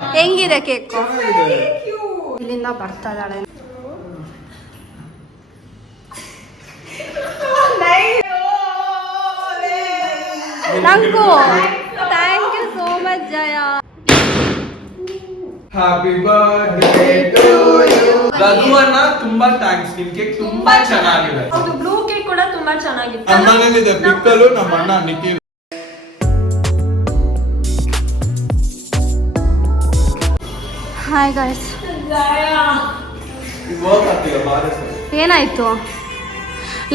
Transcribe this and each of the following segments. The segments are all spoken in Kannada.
ಹೆಂಗಿದೆ ಕೇಕು? ಇಲ್ಲಿಂದ ಬರ್ತಾ ಇದ್ದಾಳೆ. ನಂಗೂ thank you so much Jaya. Happy birthday to you. ರಘುವನ್ನ ತುಂಬಾ ಥ್ಯಾಂಕ್ಸ್. ನಿಮ್ ಕೇಕ್ ತುಂಬಾ ಚೆನ್ನಾಗಿದೆ. ಅದು ಬ್ಲೂ ಕೇಕ್ ಕೂಡ ತುಂಬಾ ಚೆನ್ನಾಗಿತ್ತು. ನಮ್ಮ ಮನೇಲಿದೆ ಪಿಕ್ಕಲು, ನಮ್ಮ ಅಣ್ಣ ನಿಖಿಲ್. Hi guys. ಏನಾಯ್ತು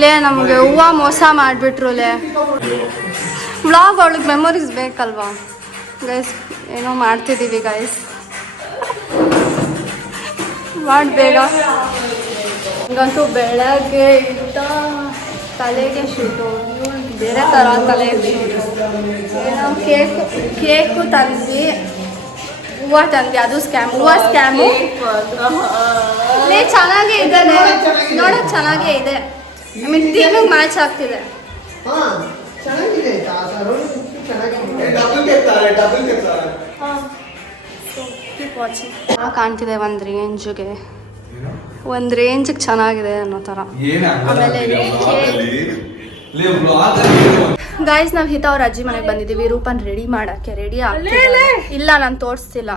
ಲೇ? ನಮಗೆ ಹೂವು ಮೋಸ ಮಾಡಿಬಿಟ್ರು ಲೇ. ವ್ಲಾಗ್ ಅವಳಿಗೆ ಮೆಮೊರೀಸ್ ಬೇಕಲ್ವಾ ಗೈಸ್? ಏನೋ ಮಾಡ್ತಿದ್ದೀವಿ ಗೈಸ್, ಮಾಡಿ ಬೇಗ. ಈಗಂತೂ ಬೆಳಗ್ಗೆ ಇಟ್ಟ ತಲೆಗೆ ಶೂಟು, ಬೇರೆ ಥರ ತಲೆಗೆ ಶೂಟು. ಏನೋ ಕೇಕು ತಂದ್ವಿ, ಹೂವು ತಂದ್ವಿ, ಅದು ಸ್ಕ್ಯಾಮ್. ಹೂವು ಸ್ಕ್ಯಾಮು. ಚೆನ್ನಾಗೇ ಇದೆ ನೋಡೋಕೆ, ಚೆನ್ನಾಗೇ ಇದೆ. ಥೀಮಿಗೆ ಮ್ಯಾಚ್ ಆಗ್ತಿದೆ. ಕಾಣ್ತಿದೆ ಒಂದ್ ರೇಂಜ್ಗೆ ಚೆನ್ನಾಗಿದೆ ಅನ್ನೋ ಥರ. ಆಮೇಲೆ ಗಾಯ್ಸ್, ನಾವು ಹಿತ ಅವ್ರ ಅಜ್ಜಿ ಮನೆಗೆ ಬಂದಿದ್ದೀವಿ ರೂಪನ್ ರೆಡಿ ಮಾಡಕ್ಕೆ. ರೆಡಿ ಆಗ್ತಿಲ್ಲ, ಇಲ್ಲ ನಾನು ತೋರಿಸ್ತಿಲ್ಲ,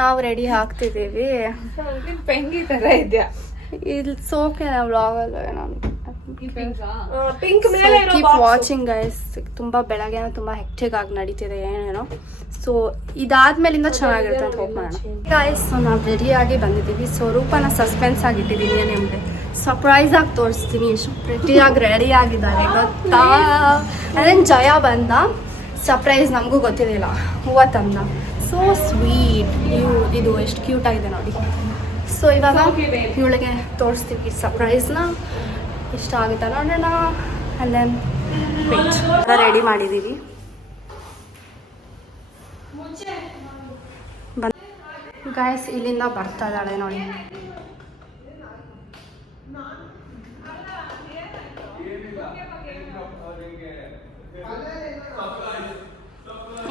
ನಾವು ರೆಡಿ ಆಗ್ತಿದ್ದೀವಿ. ಇಲ್ಲಿ ಸೋಕೆ ವ್ಲಾಗಲ್ಲಿ ನಾನು ಕೀಪ್ ವಾಚಿಂಗ್ ಗೈಸ್. ತುಂಬ ಬೆಳಗ್ಗೆ ತುಂಬ ಹೆಕ್ಟಿಕ್ ಆಗಿ ನಡೀತಿದೆ ಏನೇನೋ. ಸೊ ಇದಾದ್ಮೇಲಿಂದ ಚೆನ್ನಾಗಿರುತ್ತೆ ಅಂತ ಹೋಗಿ ಮಾಡೋಣ ಗೈಸ್. ಸೊ ನಾವು ರೆಡಿಯಾಗಿ ಬಂದಿದ್ದೀವಿ. ಸೊ ರೂಪನ ಸಸ್ಪೆನ್ಸ್ ಆಗಿಟ್ಟಿದ್ದೀನಿ, ನಿಮಗೆ ಸರ್ಪ್ರೈಸ್ ಆಗಿ ತೋರಿಸ್ತೀನಿ. ಎಷ್ಟು ಪ್ರೆಟಿಯಾಗಿ ರೆಡಿ ಆಗಿದ್ದಾರೆ ಗೊತ್ತಾ? ಅದೇನು ಜಯ ಬಂದ, ಸರ್ಪ್ರೈಸ್ ನಮಗೂ ಗೊತ್ತಿರಲಿಲ್ಲ, ಹೂವು ತಂದ. So sweet. ಇದು ಎಷ್ಟು ಕ್ಯೂಟ್ ಆಗಿದೆ ನೋಡಿ. ಸೊ ಇವಾಗ ಇವಳಿಗೆ ತೋರಿಸ್ತೀವಿ ಸರ್ಪ್ರೈಸ್ನ. ಇಷ್ಟ ಆಗುತ್ತಾ ನೋಡೋಣ. ಆ್ಯಂಡ್ ದೆನ್ ರೆಡಿ ಮಾಡಿದ್ದೀವಿ. ಗಾಯ್ಸ್, ಇಲ್ಲಿಂದ ಬರ್ತಾ ಇದ್ದಾಳೆ ನೋಡಿ.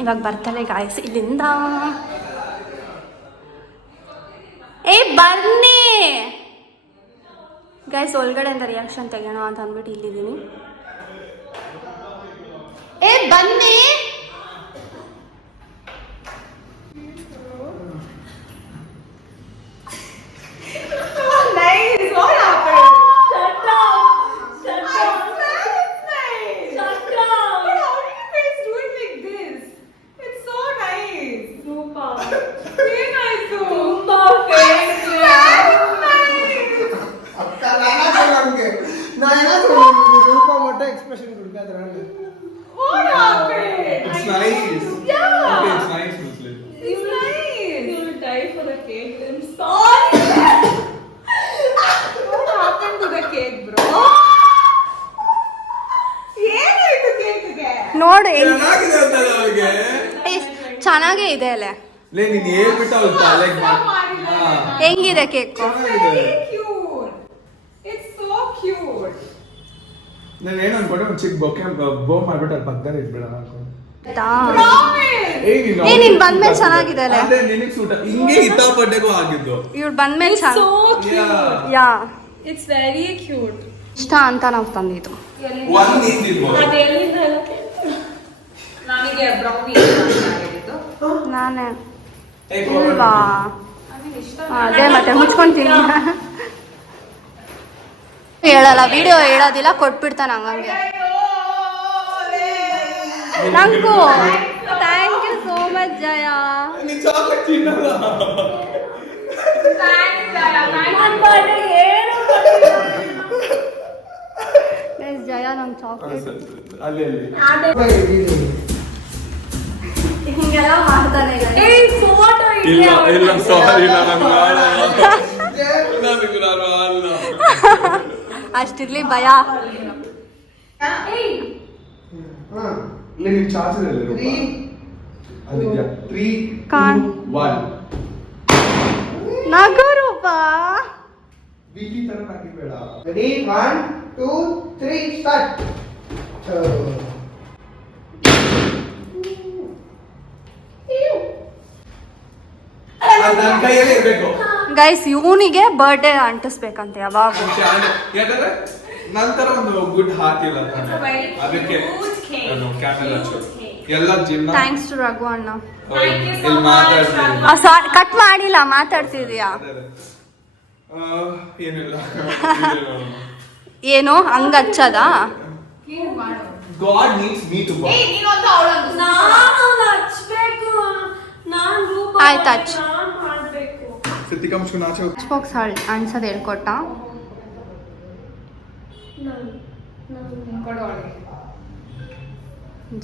ಇವಾಗ ಬರ್ತಾಳೆ ಗಾಯ್ಸ್ ಇಲ್ಲಿಂದ. ಏ ಬನ್ನಿ ಗೈಸ್, ಒಳಗಡೆಯಿಂದ ರಿಯಾಕ್ಷನ್ ತೆಗೋಣ ಅಂತ ಅಂದ್ಬಿಟ್ಟು ಇಲ್ಲಿದ್ದೀನಿ. ಏ ಬನ್ನಿ. ನೋಡಿ ಚೆನ್ನಾಗೇ ಇದೆ ಅಲ್ಲೇ. ಹೆಂಗಿದೆ ಕೇಕು? ನಾನೇನು ಅನ್ಕೊಂಡೆ, ಒಂದು ಚಿಕ್ಕ ಬೊಕ್ಕೆ ಬೋ ಮಾಡ್ಬಿಟ್ಟು ಅಲ್ಲಿ ಪಕ್ಕದಲ್ಲಿ ಇಟ್ಬಿಡ ಅನ್ಕೊಂಡು. ನೀನ್ ಬಂದ್ಮೇಲೆ ಚೆನ್ನಾಗಿದೆ ಅಲ್ಲ. ನಿನಗೆ ಸೂಟ ಹಿಂಗೆ ಇತ್ತಾಪಟ್ಟೆಗೂ ಆಗಿದ್ದು. ಇವ್ಳು ಬಂದ್ಮೇಲೆ ಯಾ ಇಟ್ಸ್ ವೆರಿ ಕ್ಯೂಟ್. ಇಷ್ಟ ಅಂತ ನಾವು ತಂದಿದ್ದು. ನಾನೇ ಇಲ್ವಾ? ಅದೇ ಮತ್ತೆ ಮುಚ್ಕೊಂತೀನಿ. ಹೇಳಲ್ಲ, ವಿಡಿಯೋ ಹೇಳೋದಿಲ್ಲ, ಕೊಟ್ಬಿಡ್ತಾನೆ ಹಂಗಂಗೆ. ನಂಗೂ ಥ್ಯಾಂಕ್ ಯು ಸೋ ಮಚ್ ಜಯ. ಜಯ ನಂಗೆ ಚಾಕ್ಲೇಟ್ ಹಿಂಗೆಲ್ಲ ಮಾಡ್ತಾನೆ. ಅಷ್ಟಿರ್ಲಿ ಭಯ. ನಗರೂಪ Ready? 1, 2, 3, start. ನನ್ನ ಕೈಯಲ್ಲಿ ಇರ್ಬೇಕು. ಗೈಸ್ ಇವನಿಗೆ ಬರ್ಡೇ ಅಂಟಿಸ್ಬೇಕಂತೆ ಯಾವಾಗ. ಯಾಕಂದ್ರೆ ನಂತರ ಒಂದು ಗುಡ್ ಹಾರ್ಟ್ ಇಲ್ಲ ಅದಕ್ಕೆ ಕ್ಯಾಮೆರಾ ಎಲ್ಲ ಜಿಮ್. ಥ್ಯಾಂಕ್ಸ್ ಟು ರಘು ಅಣ್ಣ. ಇಲ್ಲಿ ಮಾತಾಡ್ತೀನಿ. ಕಟ್ ಮಾಡಿಲ್ಲ, ಮಾತಾಡ್ತಿದ್ಯಾ? ಏನಿಲ್ಲ. ಏನು ಹಂಗ ಹಚ್ಚದ? God needs me to work. ಆಯ್ತು ಹಚ್. ಸಿಟ್ಟಿಕಂಶು ನಾಚು ಬಾಕ್ಸ್ ಅನ್ಸೋದು ಹೇಳ್ಕೊಟ್ಟ.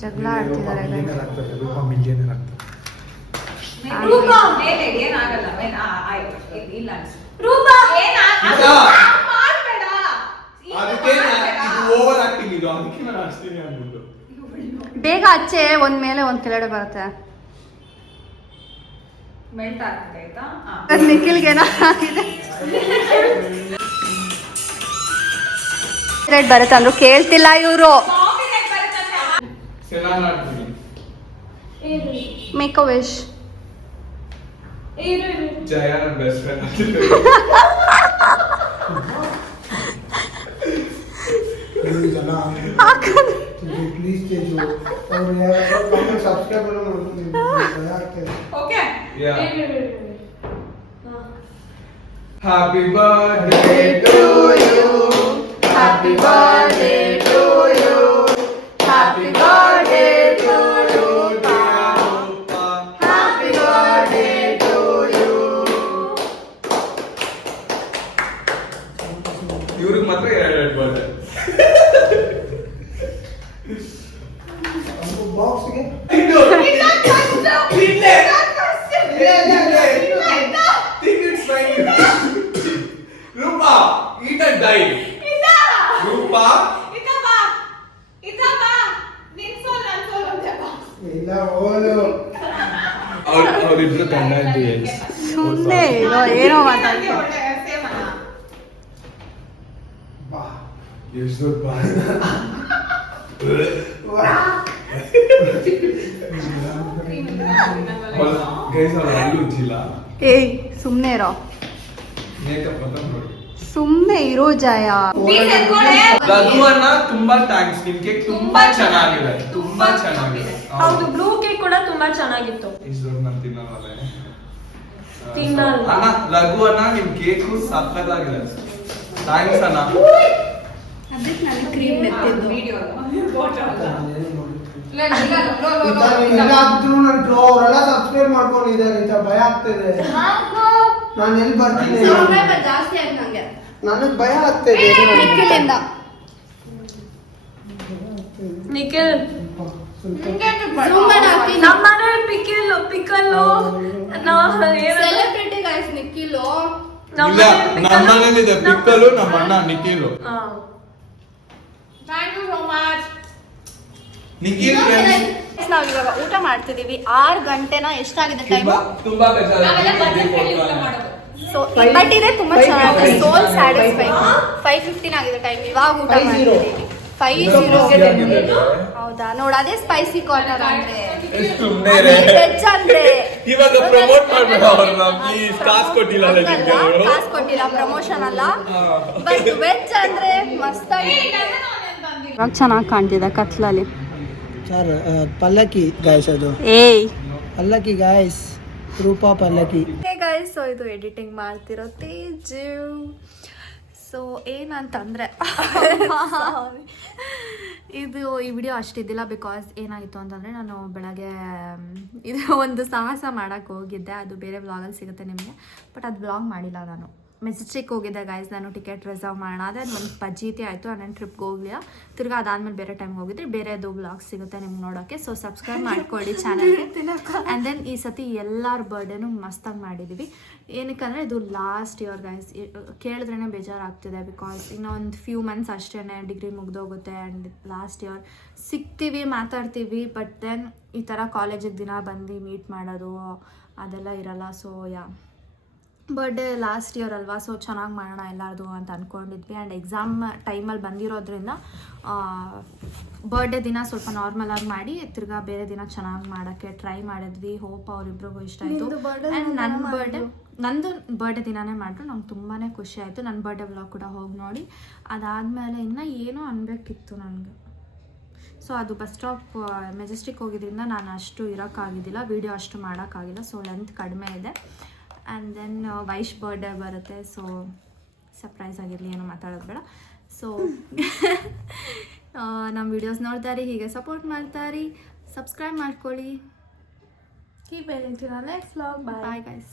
ಜಗಳ ಆಡ್ತಿದ್ದಾರೆ. ಓವರ್ ಆಕ್ಟಿಂಗ್ ಇದು, ಅದಕ್ಕೆ ನಾನು ಅಷ್ಟೇನೆ ಅಂದ್ಬಿಟ್ಟು. ಬೇಗ ಹಚ್ಚೆ, ಒಂದ್ ಮೇಲೆ ಒಂದ್ ಕೆಳಗಡೆ ಬರುತ್ತೆ. ನಿಖಿಲ್ಗೇನ ಬರುತ್ತೆ ಅಂದ್ರು ಕೇಳ್ತಿಲ್ಲ ಇವರು. Make a wish. ಜಯ ನನ್ನ ಬೆಸ್ಟ್ ಫ್ರೆಂಡ್. प्लीज तेजो और यार subscribe Okay. Yeah. Happy birthday to you. Happy birthday to you. Happy birthday to you. Happy birthday to you. ಇವ್ರಿಗೆ ಮಾತ್ರ ಎರಡು ಬರ್ಡೇ. बॉक्स के Roopa eat and die. Roopa ಇಲ್ಲ ಓಲು ಅವರಿಬ್ರು ಗಂಡ ಹೆಂಡತಿ. ಸುಮ್ಮನೆ ಏನೋ ಮಾತಾಡ್ತಾರೆ. ಬಾ ಎಷ್ಟು ಬಾ ಗೈಸ್ ಅವ್ರು ಅಲ್ಲೂ ಉಜ್ಜಿಲ್ಲ. ಏಯ್ ಸುಮ್ಮನೆ ಇರೋ, ಮೇಕಪ್ ಅಂತ ನೋಡಿ. ಸುಮ್ಮನೆ ಇರೋ ಜಯ. ರಘು ಅಣ್ಣ ತುಂಬಾ ಥ್ಯಾಂಕ್ಸ್, ನಿಮ್ ಕೇಕ್ ತುಂಬಾ ಚೆನ್ನಾಗಿದೆ, ತುಂಬಾ ಚೆನ್ನಾಗಿದೆ. ಹೌದು, ಬ್ಲೂ ಕೇಕ್ ಕೂಡ ತುಂಬಾ ಚೆನ್ನಾಗಿತ್ತು. ಇಷ್ಟು ನಾನು ತಿನ್ನೋಲ್ಲ. ತಿನ್ನಲ್ಲ. ಅಣ್ಣ ರಘು ಅಣ್ಣ ನಿಮ್ ಕೇಕು ಸಕ್ಕತ್ತಾಗಿದೆ. ಥ್ಯಾಂಕ್ಸ್ ಅಣ್ಣ. ಅದಕ್ಕೆ ನಾನು ಕ್ರೀಮ್ ನೆತ್ತಿದ್ದು. ಅವರೆಲ್ಲ ಸಬ್ಸ್ಕ್ರೈಬ್ ಮಾಡ್ಕೊಂಡಿದ್ದಾರೆ, ಭಯ ಆಗ್ತಿದೆ. ನಾನು ಎಲ್ಲಿ ಬರ್ತೀನಿ, ಜಾಸ್ತಿ ಆಯ್ತು ನಂಗೆ. ನನಗ್ ಭಯ ಆಗ್ತಿದೆ. ನಿಖಿಲಿಂದ ನಿಖಿಲ್ ಸೆಲೆಬ್ರಿಟಿ ಗೈಸ್ ನಿಖಿಲು. ಇಲ್ಲ ನಮ್ಮನೇಲಿದೆ ಪಿಕ್ಕಲು, ನಮ್ಮ ಅಣ್ಣ ನಿಖಿಲು. ನಿಖಿಲ್ ನಾವ್ ಇವಾಗ ಊಟ ಮಾಡ್ತಿದೀವಿ. 6 ಗಂಟೆನ ಎಷ್ಟಾಗಿದೆ ಟೈಮ್? ತುಂಬಾ ಸೊ ಬಟ್ ಇದೆ ತುಂಬಾ ಚೆನ್ನಾಗಿದೆ. ಸೋಲ್ ಸ್ಯಾಟಿಸ್ಫೈ. 5:15 ಆಗಿದೆ ಟೈಮ್. ಇವಾಗ ಊಟ ಮಾಡ್ತಿದೀವಿ. 5:0 ಹೌದಾ? ನೋಡ, ಅದೇ ಸ್ಪೈಸಿ ಕಾರ್ನರ್ ಅಂದ್ರೆ. ವೆಜ್ ಅಂದ್ರೆ ಇವಾಗ ಪ್ರಮೋಟ್ ಮಾಡ್ಬೇಡ ಅವ್ರನ್ನ ಪ್ಲೀಸ್. ಕಾಸು ಕೊಟ್ಟಿಲ್ಲ ನಿಮ್ಗೆ ಅವರು. ಕಾಸು ಕೊಟ್ಟಿಲ್ಲ, ಪ್ರಮೋಷನ್ ಅಲ್ಲ. ಬಟ್ ವೆಜ್ ಅಂದ್ರೆ ಮಸ್ತ್ ಇವಾಗ ಚೆನ್ನಾಗಿ ಕಾಣ್ತಿದೆ ಕತ್ಲಲ್ಲಿ. ಸರ್ ಪಲ್ಲಕ್ಕಿ ಗಾಯ್ಸ್, ಅದು ಏಯ್ ಪಲ್ಲಕ್ಕಿ ಗಾಯ್ಸ್, ರೂಪಾ ಪಲ್ಲಕ್ಕಿ. ಗೈಸ್, ಸೊ ಇದು ಎಡಿಟಿಂಗ್ ಮಾಡ್ತಿರೋ ತೇಜು. ಸೊ ಏನಂತಂದರೆ ಇದು ಈ ವಿಡಿಯೋ ಅಷ್ಟಿದ್ದಿಲ್ಲ. ಬಿಕಾಸ್ ಏನಾಗಿತ್ತು ಅಂತಂದರೆ ನಾನು ಬೆಳಗ್ಗೆ ಇದು ಒಂದು ಸಾಹಸ ಮಾಡೋಕ್ಕೆ ಹೋಗಿದ್ದೆ. ಅದು ಬೇರೆ ವ್ಲಾಗಲ್ಲಿ ಸಿಗುತ್ತೆ ನಿಮಗೆ, ಬಟ್ ಅದು ವ್ಲಾಗ್ ಮಾಡಿಲ್ಲ ನಾನು. ಮೆಜೆಸ್ಟಿಕ್ ಹೋಗಿದ್ದೆ ಗೈಸ್, ನಾನು ಟಿಕೆಟ್ ರಿಸರ್ವ್ ಮಾಡೋಣ. ಅದೇ ಒಂದು ಪಜ್ಜೀತಿ ಆಯಿತು, ನಾನು ಟ್ರಿಪ್ಗೆ ಹೋಗಲಿಲ್ಲ. ತಿರ್ಗಿ ಅದಾದಮೇಲೆ ಬೇರೆ ಟೈಮ್ಗೆ ಹೋಗಿದ್ರೆ ಬೇರೆದು ವ್ಲಾಗ್ ಸಿಗುತ್ತೆ ನಿಮ್ಗೆ ನೋಡೋಕ್ಕೆ. ಸೊ ಸಬ್ಸ್ಕ್ರೈಬ್ ಮಾಡ್ಕೊಳ್ಳಿ ಚಾನಲ್ಗೆ. ಆ್ಯಂಡ್ ದೆನ್ ಈ ಸತಿ ಎಲ್ಲರ ಬರ್ಡೇನೂ ಮಸ್ತಾಗಿ ಮಾಡಿದ್ದೀವಿ. ಏನಕ್ಕಂದರೆ ಇದು ಲಾಸ್ಟ್ ಇಯರ್ ಗೈಸ್. ಕೇಳಿದ್ರೇ ಬೇಜಾರಾಗ್ತಿದೆ. ಬಿಕಾಸ್ ಇನ್ನೊಂದು ಫ್ಯೂ ಮಂತ್ಸ್ ಅಷ್ಟೇ ಡಿಗ್ರಿ ಮುಗ್ದೋಗುತ್ತೆ. ಆ್ಯಂಡ್ ಲಾಸ್ಟ್ ಇಯರ್ ಸಿಗ್ತೀವಿ, ಮಾತಾಡ್ತೀವಿ. ಬಟ್ ದೆನ್ ಈ ಥರ ಕಾಲೇಜಿಗೆ ದಿನ ಬಂದು ಮೀಟ್ ಮಾಡೋದು ಅದೆಲ್ಲ ಇರಲ್ಲ. ಸೊ ಬರ್ಡೇ ಲಾಸ್ಟ್ ಇಯರ್ ಅಲ್ವಾ, ಸೊ ಚೆನ್ನಾಗಿ ಮಾಡೋಣ ಎಲ್ಲರದು ಅಂತ ಅಂದ್ಕೊಂಡಿದ್ವಿ. ಆ್ಯಂಡ್ ಎಕ್ಸಾಮ್ ಟೈಮಲ್ಲಿ ಬಂದಿರೋದ್ರಿಂದ ಬರ್ಡೇ ದಿನ ಸ್ವಲ್ಪ ನಾರ್ಮಲಾಗಿ ಮಾಡಿ ತಿರ್ಗಾ ಬೇರೆ ದಿನ ಚೆನ್ನಾಗಿ ಮಾಡೋಕ್ಕೆ ಟ್ರೈ ಮಾಡಿದ್ವಿ. ಹೋಪ್ ಅವರಿಬ್ರಿಗೂ ಇಷ್ಟ ಆಯಿತು. ಆ್ಯಂಡ್ ನಂದು ಬರ್ಡೇ ದಿನಾನೇ ಮಾಡಿದ್ರು, ನಂಗೆ ತುಂಬಾ ಖುಷಿ ಆಯಿತು. ನನ್ನ ಬರ್ಡೇ ವ್ಲಾಗ್ ಕೂಡ ಹೋಗಿ ನೋಡಿ. ಅದಾದಮೇಲೆ ಇನ್ನೂ ಏನೋ ಅನ್ಬೇಕಿತ್ತು ನನಗೆ. ಸೊ ಅದು ಬಸ್ ಸ್ಟಾಪ್ ಮೆಜೆಸ್ಟಿಕ್ ಹೋಗಿದ್ದರಿಂದ ನಾನು ಅಷ್ಟು ಇರೋಕ್ಕಾಗಿದ್ದಿಲ್ಲ, ವೀಡಿಯೋ ಅಷ್ಟು ಮಾಡೋಕ್ಕಾಗಿಲ್ಲ. ಸೊ ಲೆಂತ್ ಕಡಿಮೆ ಇದೆ. ಆ್ಯಂಡ್ ದೆನ್ ವೈಶ್ ಬರ್ಡೇ ಬರುತ್ತೆ, ಸೊ ಸರ್ಪ್ರೈಸ್ ಆಗಿರಲಿ, ಏನೋ ಮಾತಾಡೋದು ಬೇಡ. ಸೊ ನಮ್ಮ ವೀಡಿಯೋಸ್ ನೋಡ್ತಾರಿ, ಹೀಗೆ ಸಪೋರ್ಟ್ ಮಾಡ್ತಾರಿ, ಸಬ್ಸ್ಕ್ರೈಬ್ ಮಾಡ್ಕೊಳ್ಳಿ. Keep next vlog. Bye bye guys.